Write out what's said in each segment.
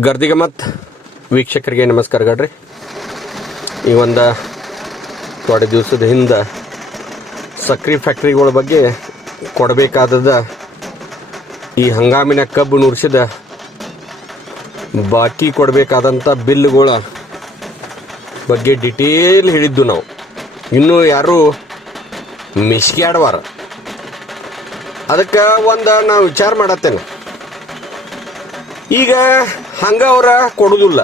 ಗರ್ದಿಗಮತ್ ವೀಕ್ಷಕರಿಗೆ ನಮಸ್ಕಾರ ಗಡ್ರಿ ಈ ಒಂದು ಥೋಡೆ ದಿವಸದ ಹಿಂದೆ ಸಕ್ರೆ ಫ್ಯಾಕ್ಟ್ರಿಗಳ ಬಗ್ಗೆ ಕೊಡಬೇಕಾದದ ಈ ಹಂಗಾಮಿನ ಕಬ್ಬು ನುರಿಸಿದ ಬಾಕಿ ಕೊಡಬೇಕಾದಂಥ ಬಿಲ್ಗಳ ಬಗ್ಗೆ ಡಿಟೇಲ್ ಹೇಳಿದ್ದು ನಾವು. ಇನ್ನೂ ಯಾರು ಆಡವಾರ ಅದಕ್ಕೆ ಒಂದು ನಾವು ವಿಚಾರ ಮಾಡತ್ತೇನೆ. ಈಗ ಹಂಗ ಅವ್ರ ಕೊಡುದಿಲ್ಲ.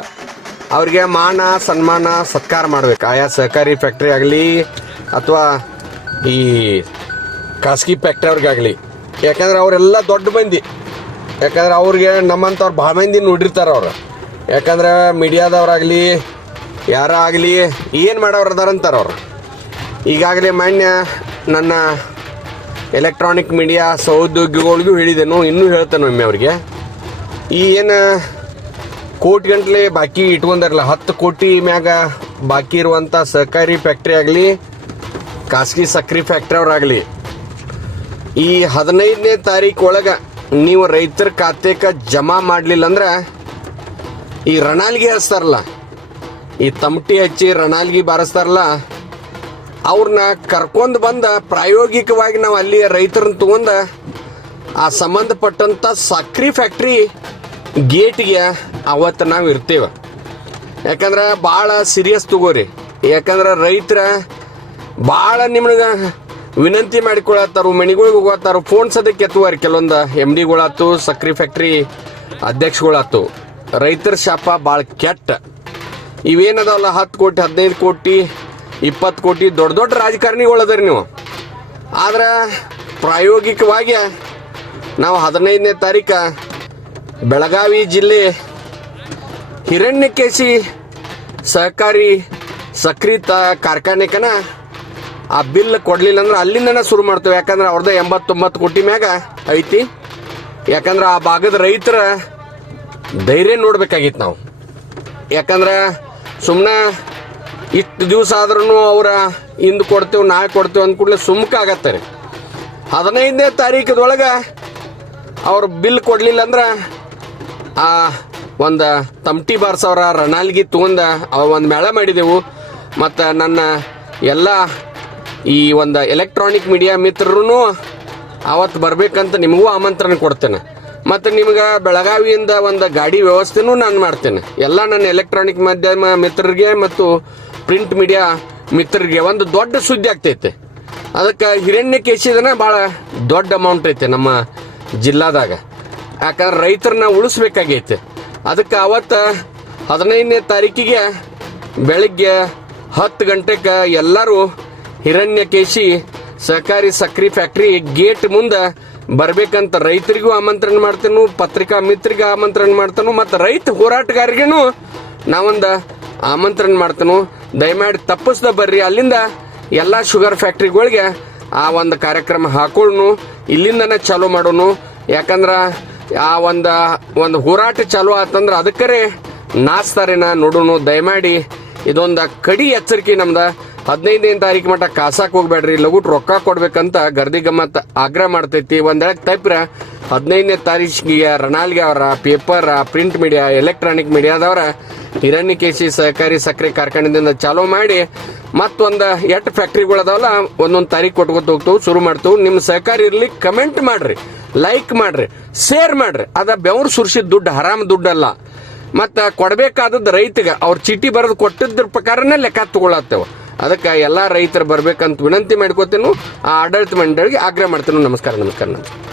ಅವ್ರಿಗೆ ಮಾನ, ಸನ್ಮಾನ, ಸತ್ಕಾರ ಮಾಡ್ಬೇಕು. ಆಯಾ ಸಹಕಾರಿ ಫ್ಯಾಕ್ಟ್ರಿ ಆಗಲಿ ಅಥವಾ ಈ ಖಾಸಗಿ ಫ್ಯಾಕ್ಟ್ರಿ ಅವ್ರಿಗಾಗಲಿ. ಯಾಕಂದ್ರೆ ಅವರೆಲ್ಲ ದೊಡ್ಡ ಮಂದಿ. ಯಾಕಂದ್ರೆ ಅವ್ರಿಗೆ ನಮ್ಮಂಥವ್ರು ಭಾಳ ಮಂದಿ ನೋಡಿರ್ತಾರೆ ಅವ್ರು. ಯಾಕಂದ್ರೆ ಮೀಡಿಯಾದವ್ರಾಗಲಿ, ಯಾರ ಆಗಲಿ ಏನು ಮಾಡೋರು ಅದಾರಂತಾರೆ ಅವ್ರು. ಈಗಾಗಲೇ ಮಾನ್ಯ ನನ್ನ ಎಲೆಕ್ಟ್ರಾನಿಕ್ ಮೀಡಿಯಾ ಸಹೋದ್ಯೋಗಿಗಳಿಗೂ ಹೇಳಿದೆನು, ಇನ್ನೂ ಹೇಳ್ತೇನೆ ಒಮ್ಮೆ ಅವ್ರಿಗೆ. ಈ ಏನು ಕೋಟಿ ಗಂಟ್ಲೆ ಬಾಕಿ ಇಟ್ಕೊಂಡಾರಲ್ಲ, ಹತ್ತು ಕೋಟಿ ಮ್ಯಾಗ ಬಾಕಿ ಇರುವಂಥ ಸಹಕಾರಿ ಫ್ಯಾಕ್ಟ್ರಿ ಆಗಲಿ, ಖಾಸಗಿ ಸಕ್ಕರೆ ಫ್ಯಾಕ್ಟ್ರಿ ಅವ್ರಾಗಲಿ, ಈ ಹದಿನೈದನೇ ತಾರೀಕು ಒಳಗೆ ನೀವು ರೈತರ ಖಾತೆಗೆ ಜಮಾ ಮಾಡಲಿಲ್ಲ ಅಂದ್ರೆ ಈ ರಣಾಲ್ಗಿ ಹಚ್ತಾರಲ್ಲ, ಈ ತಮಟಿ ಹಚ್ಚಿ ರಣಾಲ್ಗಿ ಬಾರಿಸ್ತಾರಲ್ಲ, ಅವ್ರನ್ನ ಕರ್ಕೊಂಡು ಬಂದ ಪ್ರಾಯೋಗಿಕವಾಗಿ ನಾವು ಅಲ್ಲಿ ರೈತರನ್ನ ತಗೊಂಡ ಆ ಸಂಬಂಧಪಟ್ಟಂಥ ಸಕ್ರೆ ಫ್ಯಾಕ್ಟ್ರಿ ಗೇಟ್ಗೆ ಅವತ್ತು ನಾವು ಇರ್ತೇವೆ. ಯಾಕಂದ್ರೆ ಭಾಳ ಸೀರಿಯಸ್ ತಗೋರಿ. ಯಾಕಂದ್ರೆ ರೈತರ ಭಾಳ ನಿಮ್ಗೆ ವಿನಂತಿ ಮಾಡಿಕೊಳತ್ತಾರು ಮಣಿಗಳಿಗೆ ಹೋಗತ್ತಾರು ಫೋನ್ ಸದಕ್ಕೆ ಎತ್ತುವಾರಿ. ಕೆಲವೊಂದು ಎಂ ಡಿಗಳಾತು ಸಕ್ರಿ ಫ್ಯಾಕ್ಟ್ರಿ ಅಧ್ಯಕ್ಷಗಳಾತು. ರೈತರ ಶಾಪ ಭಾಳ ಕೆಟ್ಟ. ಇವೇನದಲ್ಲ ಹತ್ತು ಕೋಟಿ, ಹದಿನೈದು ಕೋಟಿ, ಇಪ್ಪತ್ತು ಕೋಟಿ, ದೊಡ್ಡ ದೊಡ್ಡ ರಾಜಕಾರಣಿಗಳು ಅದರಿ ನೀವು. ಆದ್ರೆ ಪ್ರಾಯೋಗಿಕವಾಗಿ ನಾವು ಹದಿನೈದನೇ ತಾರೀಕು ಬೆಳಗಾವಿ ಜಿಲ್ಲೆ ಹಿರಣ್ಯಕೇಶಿ ಸಹಕಾರಿ ಸಕ್ರಿತ ಕಾರ್ಖಾನೆಕನ ಆ ಬಿಲ್ ಕೊಡಲಿಲ್ಲ ಅಂದ್ರೆ ಅಲ್ಲಿಂದನೇ ಶುರು ಮಾಡ್ತೇವೆ. ಯಾಕಂದ್ರೆ ಅವ್ರದ್ದೇ ಎಂಬತ್ತೊಂಬತ್ತು ಕೋಟಿ ಮ್ಯಾಗ ಐತಿ. ಯಾಕಂದ್ರೆ ಆ ಭಾಗದ ರೈತರ ಧೈರ್ಯ ನೋಡ್ಬೇಕಾಗಿತ್ತು ನಾವು. ಯಾಕಂದ್ರೆ ಸುಮ್ಮನೆ ಇಷ್ಟು ದಿವಸ ಆದ್ರೂ ಅವರ ಇಂದು ಕೊಡ್ತೇವೆ, ನಾಳೆ ಕೊಡ್ತೇವೆ ಅಂದ ಕೂಡಲೇ ಸುಮ್ಮಕ ಆಗತ್ತೆ ರೀ. ಹದಿನೈದನೇ ತಾರೀಕದೊಳಗೆ ಅವ್ರು ಬಿಲ್ ಕೊಡಲಿಲ್ಲ ಅಂದ್ರೆ ಆ, ಒಂದು ತಮಟಿ ಬಾರ್ಸವ್ರ ರಣಾಲ್ಗಿ ತೊಗೊಂಡ ಒಂದು ಮೇಳ ಮಾಡಿದೆವು. ಮತ್ತು ನನ್ನ ಎಲ್ಲ ಈ ಒಂದು ಎಲೆಕ್ಟ್ರಾನಿಕ್ ಮೀಡಿಯಾ ಮಿತ್ರರು ಅವತ್ತು ಬರಬೇಕಂತ ನಿಮಗೂ ಆಮಂತ್ರಣ ಕೊಡ್ತೇನೆ. ಮತ್ತು ನಿಮ್ಗೆ ಬೆಳಗಾವಿಯಿಂದ ಒಂದು ಗಾಡಿ ವ್ಯವಸ್ಥೆನೂ ನಾನು ಮಾಡ್ತೇನೆ. ಎಲ್ಲ ನನ್ನ ಎಲೆಕ್ಟ್ರಾನಿಕ್ ಮಾಧ್ಯಮ ಮಿತ್ರರಿಗೆ ಮತ್ತು ಪ್ರಿಂಟ್ ಮೀಡಿಯಾ ಮಿತ್ರರಿಗೆ ಒಂದು ದೊಡ್ಡ ಸುದ್ದಿ ಆಗ್ತೈತೆ. ಅದಕ್ಕೆ ಹಿರಣ್ಯ ಕೇಸಿದನ ಭಾಳ ದೊಡ್ಡ ಅಮೌಂಟ್ ಐತೆ ನಮ್ಮ ಜಿಲ್ಲಾದಾಗ. ಯಾಕಂದ್ರೆ ರೈತರನ್ನ ಉಳಿಸ್ಬೇಕಾಗೈತೆ. ಅದಕ್ಕೆ ಅವತ್ತು ಹದಿನೈದನೇ ತಾರೀಕಿಗೆ ಬೆಳಗ್ಗೆ ಹತ್ತು ಗಂಟೆಗೆ ಎಲ್ಲರೂ ಹಿರಣ್ಯಕೇಶಿ ಸಹಕಾರಿ ಸಕ್ಕರೆ ಫ್ಯಾಕ್ಟ್ರಿ ಗೇಟ್ ಮುಂದೆ ಬರ್ಬೇಕಂತ ರೈತರಿಗೂ ಆಮಂತ್ರಣ ಮಾಡ್ತೇನು, ಪತ್ರಿಕಾ ಮಿತ್ರಿಗೆ ಆಮಂತ್ರಣ ಮಾಡ್ತಾನು, ಮತ್ತು ರೈತ ಹೋರಾಟಗಾರರಿಗೂ ನಾವೊಂದು ಆಮಂತ್ರಣ ಮಾಡ್ತೇನು. ದಯಮಾಡಿ ತಪ್ಪಿಸ್ದ ಬರ್ರಿ, ಅಲ್ಲಿಂದ ಎಲ್ಲ ಶುಗರ್ ಫ್ಯಾಕ್ಟ್ರಿಗಳಿಗೆ ಆ ಒಂದು ಕಾರ್ಯಕ್ರಮ ಹಾಕೊಳ್ಳೋನು ಇಲ್ಲಿಂದನೇ ಚಾಲೂ ಮಾಡೋನು. ಯಾಕಂದ್ರೆ ಆ ಒಂದು ಒಂದು ಹೋರಾಟ ಚಾಲೂ ಆತಂದ್ರೆ ಅದಕ್ಕರೆ ನಾಚ್ತಾರೇನ ನೋಡೋಣ ದಯಮಾಡಿ ಇದೊಂದು ಕಡಿ ಎಚ್ಚರಿಕೆ ನಮ್ದು. ಹದಿನೈದನೇ ತಾರೀಕು ಮಟ್ಟ ಕಾಸಾಕ್ ಹೋಗ್ಬೇಡ್ರಿ, ಲಗುಟ್ ರೊಕ್ಕ ಕೊಡ್ಬೇಕಂತ ಗರ್ದಿ ಗಮ್ಮತ್ ಆಗ್ರಹ ಮಾಡ್ತೈತಿ. ಒಂದೆಳಕ್ ತಪ್ಪ್ರ ಹದಿನೈದನೇ ತಾರೀಕಿಗೆ ರಣಾಲ್ಗೆ ಅವರ ಪೇಪರ್, ಪ್ರಿಂಟ್ ಮೀಡಿಯಾ, ಎಲೆಕ್ಟ್ರಾನಿಕ್ ಮೀಡಿಯಾದವರ ಹಿರಣ್ಯಕೇಶಿ ಸಹಕಾರಿ ಸಕ್ಕರೆ ಕಾರ್ಖಾನೆದಿಂದ ಚಾಲೂ ಮಾಡಿ ಮತ್ತೊಂದು ಎಟ್ ಫ್ಯಾಕ್ಟ್ರಿಗಳು ಅದಾವಲ್ಲ ಒಂದೊಂದು ತಾರೀಕು ಕೊಟ್ಕೊತ ಹೋಗ್ತವೆ, ಶುರು ಮಾಡ್ತೇವೆ. ನಿಮ್ಮ ಸಹಕಾರಿ ಇರಲಿ ಕಮೆಂಟ್ ಮಾಡ್ರಿ. ಲೈಕ್ ಮಾಡ್ರಿ ಶೇರ್ ಮಾಡ್ರಿ. ಅದ ಬೆವರು ಸುರಿಸಿದ ದುಡ್ಡು, ಹರಾಮ್ ದುಡ್ಡಲ್ಲ ಮತ್ತು ಕೊಡಬೇಕಾದದ್ದು ರೈತಗೆ, ಅವ್ರ ಚೀಟಿ ಬರೆದು ಕೊಟ್ಟಿದ್ರ ಪ್ರಕಾರನೇ ಲೆಕ್ಕ ತಗೊಳತ್ತೇವೆ. ಅದಕ್ಕೆ ಎಲ್ಲ ರೈತರು ಬರಬೇಕಂತ ವಿನಂತಿ ಮಾಡ್ಕೋತೇನು. ಆ ಆಡಳಿತ ಮಂಡಳಿಗೆ ಆಗ್ರಹ ಮಾಡ್ತೇನೆ. ನಮಸ್ಕಾರ ನಮಸ್ಕಾರ ನಮಸ್ಕಾರ